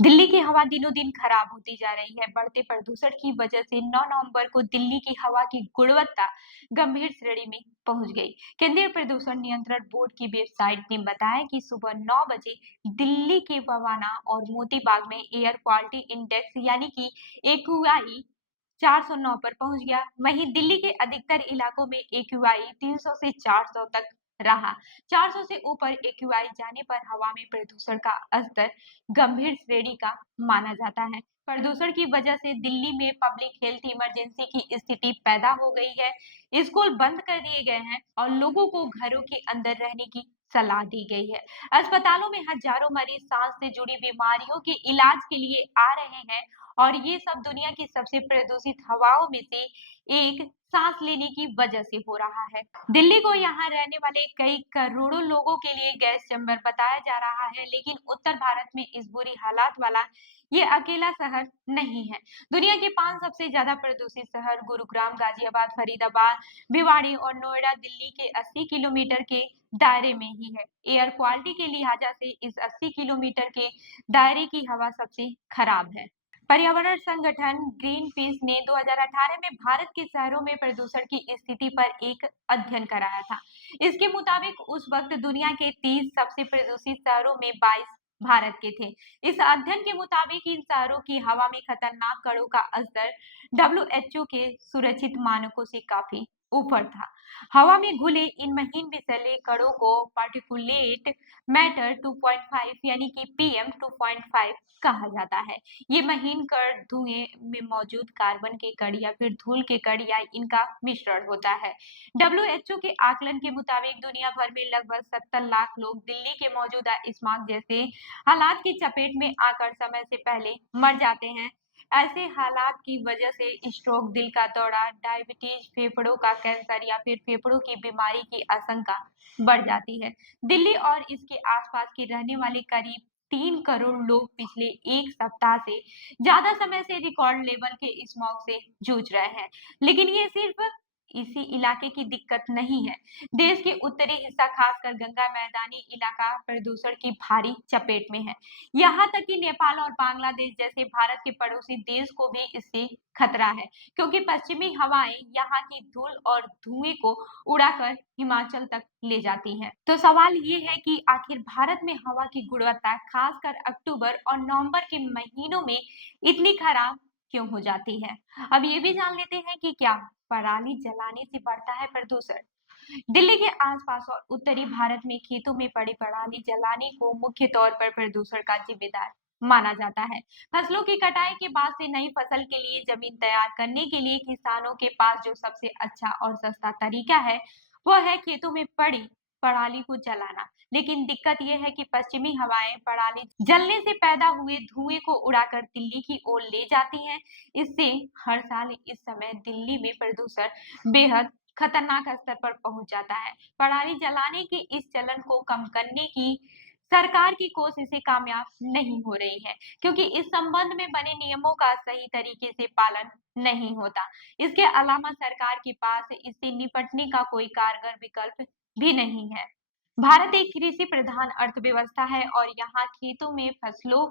दिल्ली की हवा दिनों दिन खराब होती जा रही है। बढ़ते प्रदूषण की वजह से 9 नवंबर को दिल्ली की हवा की गुणवत्ता गंभीर श्रेणी में पहुंच गई। केंद्रीय प्रदूषण नियंत्रण बोर्ड की वेबसाइट ने बताया कि सुबह 9 बजे दिल्ली के बवाना और मोती बाग में एयर क्वालिटी इंडेक्स यानी कि एक्यूआई 409 पर पहुंच गया। वहीं दिल्ली के अधिकतर इलाकों में एक्यूआई 300 से 400 तक रहा। 400 से ऊपर एक्यूआई जाने पर हवा में प्रदूषण का स्तर गंभीर श्रेणी का माना जाता है। प्रदूषण की वजह से दिल्ली में पब्लिक हेल्थ इमरजेंसी की स्थिति पैदा हो गई है। स्कूल बंद कर दिए गए हैं और लोगों को घरों के अंदर रहने की सलाह दी गई है। अस्पतालों में हजारों मरीज सांस से जुड़ी बीमारियों के इलाज के लिए आ रहे हैं और ये सब दुनिया की सबसे प्रदूषित हवाओं में से एक सांस लेने की वजह से हो रहा है। दिल्ली को यहाँ रहने वाले कई करोड़ों लोगों के लिए गैस चैम्बर बताया जा रहा है, लेकिन उत्तर भारत में इस बुरी हालात वाला ये अकेला शहर नहीं है। दुनिया के 5 सबसे ज्यादा प्रदूषित शहर गुरुग्राम, गाजियाबाद, फरीदाबाद, भिवाड़ी और नोएडा दिल्ली के 80 किलोमीटर के दायरे में ही है। एयर क्वालिटी के लिहाजा से इस 80 किलोमीटर के दायरे की हवा सबसे खराब है। पर्यावरण संगठन ग्रीन पीस ने 2018 में भारत के शहरों में प्रदूषण की स्थिति पर एक अध्ययन कराया था। इसके मुताबिक उस वक्त दुनिया के 30 सबसे प्रदूषित शहरों में 22 भारत के थे। इस अध्ययन के मुताबिक इन शहरों की हवा में खतरनाक कणों का स्तर डब्ल्यूएचओ के सुरक्षित मानकों से काफी ऊपर था। हवा में घुले इन महीन विषैले कणों को पार्टिकुलेट मैटर 2.5 यानी कि पीएम 2.5 कहा जाता है। ये महीन कण धुएं में मौजूद कार्बन के कण या फिर धूल के कण या इनका मिश्रण होता है। डब्ल्यूएचओ के आकलन के मुताबिक दुनिया भर में लगभग 70 लाख लोग दिल्ली के मौजूदा स्मॉग जैसे हालात की चपेट में आकर समय से पहले मर जाते हैं। ऐसे हालात की वजह से स्ट्रोक, दिल का दौरा, डायबिटीज, फेफड़ों का कैंसर या फिर फेफड़ों की बीमारी की आशंका बढ़ जाती है। दिल्ली और इसके आसपास के रहने वाले करीब 3 करोड़ लोग पिछले एक सप्ताह से ज्यादा समय से रिकॉर्ड लेवल के स्मॉग से जूझ रहे हैं। लेकिन ये सिर्फ इसी इलाके की दिक्कत नहीं है। देश के उत्तरी हिस्सा खासकर गंगा मैदानी इलाका प्रदूषण की भारी चपेट में है। यहाँ तक कि नेपाल और बांग्लादेश जैसे भारत के पड़ोसी देश को भी इससे खतरा है, क्योंकि पश्चिमी हवाएं यहाँ की धूल और धुएं को उड़ाकर हिमाचल तक ले जाती हैं। तो सवाल ये है कि आखिर भारत में हवा की गुणवत्ता खासकर अक्टूबर और नवंबर के महीनों में इतनी खराब क्यों हो जाती है? अब ये भी जान लेते हैं कि क्या पराली जलाने से बढ़ता है प्रदूषण? दिल्ली के आसपास और उत्तरी भारत में खेतों में पड़ी पराली जलाने को मुख्य तौर पर प्रदूषण का जिम्मेदार माना जाता है। फसलों की कटाई के बाद से नई फसल के लिए जमीन तैयार करने के लिए किसानों के पास जो सबसे अच्छा और सस्ता तरीका है, वह है खेतों में पड़ी पराली को जलाना। लेकिन दिक्कत यह है कि पश्चिमी हवाएं पराली जलने से पैदा हुए धुएं को उड़ाकर दिल्ली की ओर ले जाती हैं। इससे हर साल इस समय दिल्ली में प्रदूषण बेहद खतरनाक स्तर पर पहुंच जाता है। पराली जलाने के इस चलन को कम करने की सरकार की कोशिशें कामयाब नहीं हो रही है, क्योंकि इस संबंध में बने नियमों का सही तरीके से पालन नहीं होता। इसके अलावा सरकार के पास इससे निपटने का कोई कारगर विकल्प भी नहीं है। भारत एक कृषि प्रधान अर्थव्यवस्था है और यहाँ खेतों में फसलों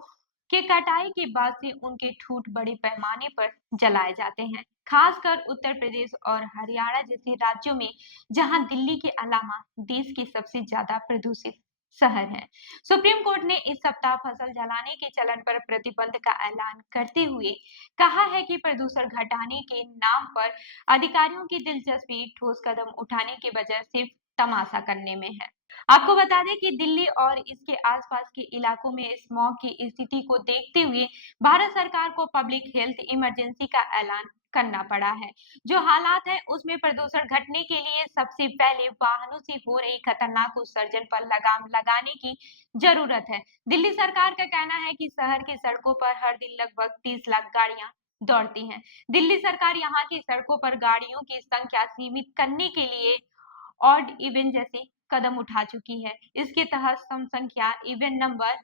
के कटाई के बाद से उनके ठूंठ बड़े पैमाने पर जलाए जाते हैं, खासकर उत्तर प्रदेश और हरियाणा जैसे राज्यों में, जहां दिल्ली के अलावा देश के सबसे ज्यादा प्रदूषित शहर है। सुप्रीम कोर्ट ने इस सप्ताह फसल जलाने के चलन पर प्रतिबंध का ऐलान करते हुए कहा है कि प्रदूषण घटाने के नाम पर अधिकारियों की दिलचस्पी ठोस कदम उठाने के बजाय सिर्फ तमाशा करने में है। आपको बता दें कि दिल्ली और इसके आसपास के इलाकों में स्मॉग की स्थिति को देखते हुए भारत सरकार को पब्लिक हेल्थ इमरजेंसी का ऐलान करना पड़ा है। जो हालात है उसमें प्रदूषण घटने के लिए सबसे पहले वाहनों से हो रही खतरनाक उत्सर्जन पर लगाम लगाने की जरूरत है। दिल्ली सरकार का कहना है कि शहर की सड़कों पर हर दिन लगभग 30 लाख गाड़ियां दौड़ती हैं। दिल्ली सरकार यहाँ की सड़कों पर गाड़ियों की संख्या सीमित करने के लिए ऑड इवन जैसे कदम उठा चुकी है। इसके तहत सम संख्या इवन नंबर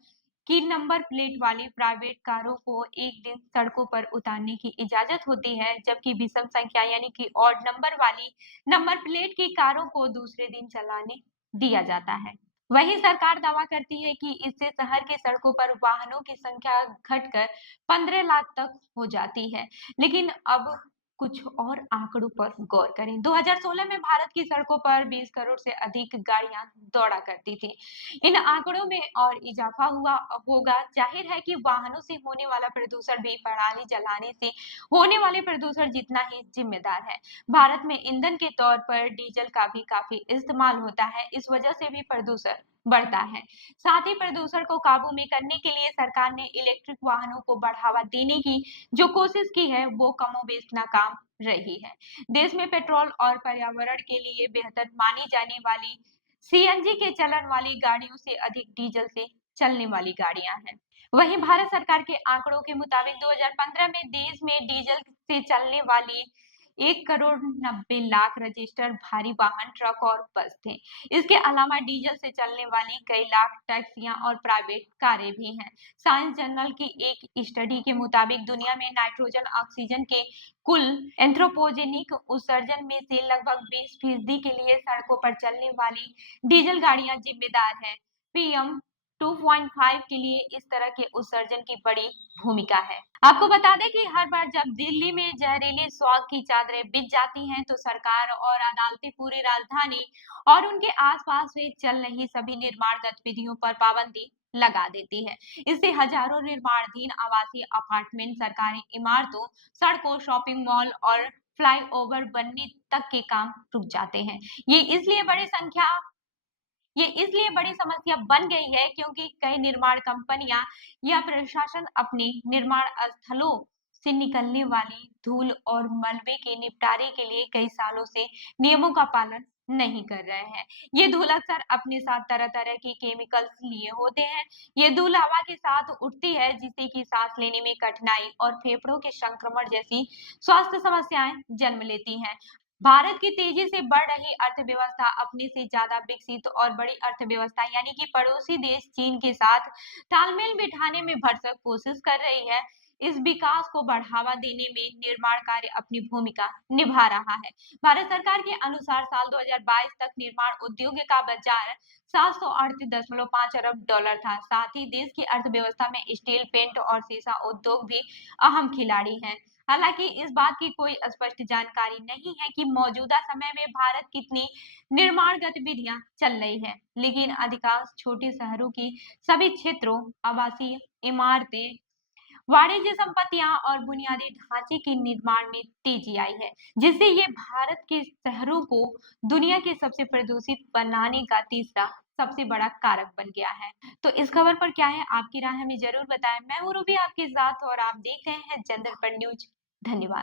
की नंबर प्लेट वाली प्राइवेट कारों को एक दिन सड़कों पर उतारने की इजाजत होती है, जबकि विषम संख्या यानी कि ऑड नंबर वाली नंबर प्लेट की कारों को दूसरे दिन चलाने दिया जाता है। वहीं सरकार दावा करती है कि इससे शहर की सड़कों पर वाहनों की संख्या घटकर 15 लाख तक हो जाती है। लेकिन अब कुछ और आंकड़ों पर गौर करें। 2016 में भारत की सड़कों पर 20 करोड़ से अधिक गाड़ियां दौड़ा करती थी। इन आंकड़ों में और इजाफा हुआ होगा। जाहिर है कि वाहनों से होने वाला प्रदूषण भी प्रणाली चलाने से होने वाले प्रदूषण जितना ही जिम्मेदार है। भारत में ईंधन के तौर पर डीजल का भी काफी इस्तेमाल होता है। इस वजह से भी प्रदूषण बढ़ता है। साथ ही प्रदूषण को काबू में करने के लिए सरकार ने इलेक्ट्रिक वाहनों को बढ़ावा देने की जो कोशिश की है वो कमोबेश नाकाम रही है। देश में पेट्रोल और पर्यावरण के लिए बेहतर मानी जाने वाली सीएनजी के चलन वाली गाड़ियों से अधिक डीजल से चलने वाली गाड़ियां हैं। वहीं भारत सरकार के आंकड़ों के मुताबिक 2015 में देश में डीजल से चलने वाली 1,90,00,000 रजिस्टर्ड भारी वाहन, ट्रक और बस थे। इसके अलावा डीजल से चलने वाली कई लाख टैक्सियां और प्राइवेट कारें भी हैं। साइंस जर्नल की एक स्टडी के मुताबिक दुनिया में नाइट्रोजन ऑक्सीजन के कुल एंथ्रोपोजेनिक उत्सर्जन में से लगभग 20% के लिए सड़कों पर चलने वाली डीजल गाड़ियां जिम्मेदार है। पीएम 2.5 के लिए इस तरह के उत्सर्जन की बड़ी भूमिका है। आपको बता दें कि हर बार जब दिल्ली में जहरीली स्मॉग की चादरें बिछ जाती हैं तो सरकार और अदालतें पूरी राजधानी और उनके आसपास में चल रही सभी निर्माण गतिविधियों पर पाबंदी लगा देती है। इससे हजारों निर्माणाधीन आवासीय अपार्टमेंट, सरकारी इमारतों, सड़कों, शॉपिंग मॉल और फ्लाईओवर बनने तक के काम रुक जाते हैं। ये इसलिए बड़ी समस्या बन गई है क्योंकि कई निर्माण कंपनियां या प्रशासन अपने निर्माण स्थलों से निकलने वाली धूल और मलबे के निपटारे के लिए कई सालों से नियमों का पालन नहीं कर रहे हैं। ये धूल अक्सर अपने साथ तरह तरह के केमिकल्स लिए होते हैं। ये धूल हवा के साथ उड़ती है जिससे कि सांस लेने में कठिनाई और फेफड़ों के संक्रमण जैसी स्वास्थ्य समस्याएं जन्म लेती हैं। भारत की तेजी से बढ़ रही अर्थव्यवस्था अपने से ज्यादा विकसित और बड़ी अर्थव्यवस्था यानी कि पड़ोसी देश चीन के साथ तालमेल बिठाने में भरसक कोशिश कर रही है। इस विकास को बढ़ावा देने में निर्माण कार्य अपनी भूमिका निभा रहा है। भारत सरकार के अनुसार साल 2022 तक निर्माण उद्योग का बाजार 738.5 अरब डॉलर था। साथ ही देश की अर्थव्यवस्था में स्टील, पेंट और शीशा उद्योग भी अहम खिलाड़ी हैं। हालांकि इस बात की कोई स्पष्ट जानकारी नहीं है कि मौजूदा समय में भारत कितनी निर्माण गतिविधियां चल रही है, लेकिन अधिकांश छोटे शहरों की सभी क्षेत्रों, आवासीय इमारतें, वाणिज्य संपत्तियां और बुनियादी ढांचे के निर्माण में तेजी आई है, जिससे ये भारत के शहरों को दुनिया के सबसे प्रदूषित बनाने का तीसरा सबसे बड़ा कारक बन गया है। तो इस खबर पर क्या है आपकी राय, हमें जरूर बताएं। मैं हूं रूबी आपके साथ और आप देख रहे हैं जनदर्पण न्यूज। धन्यवाद।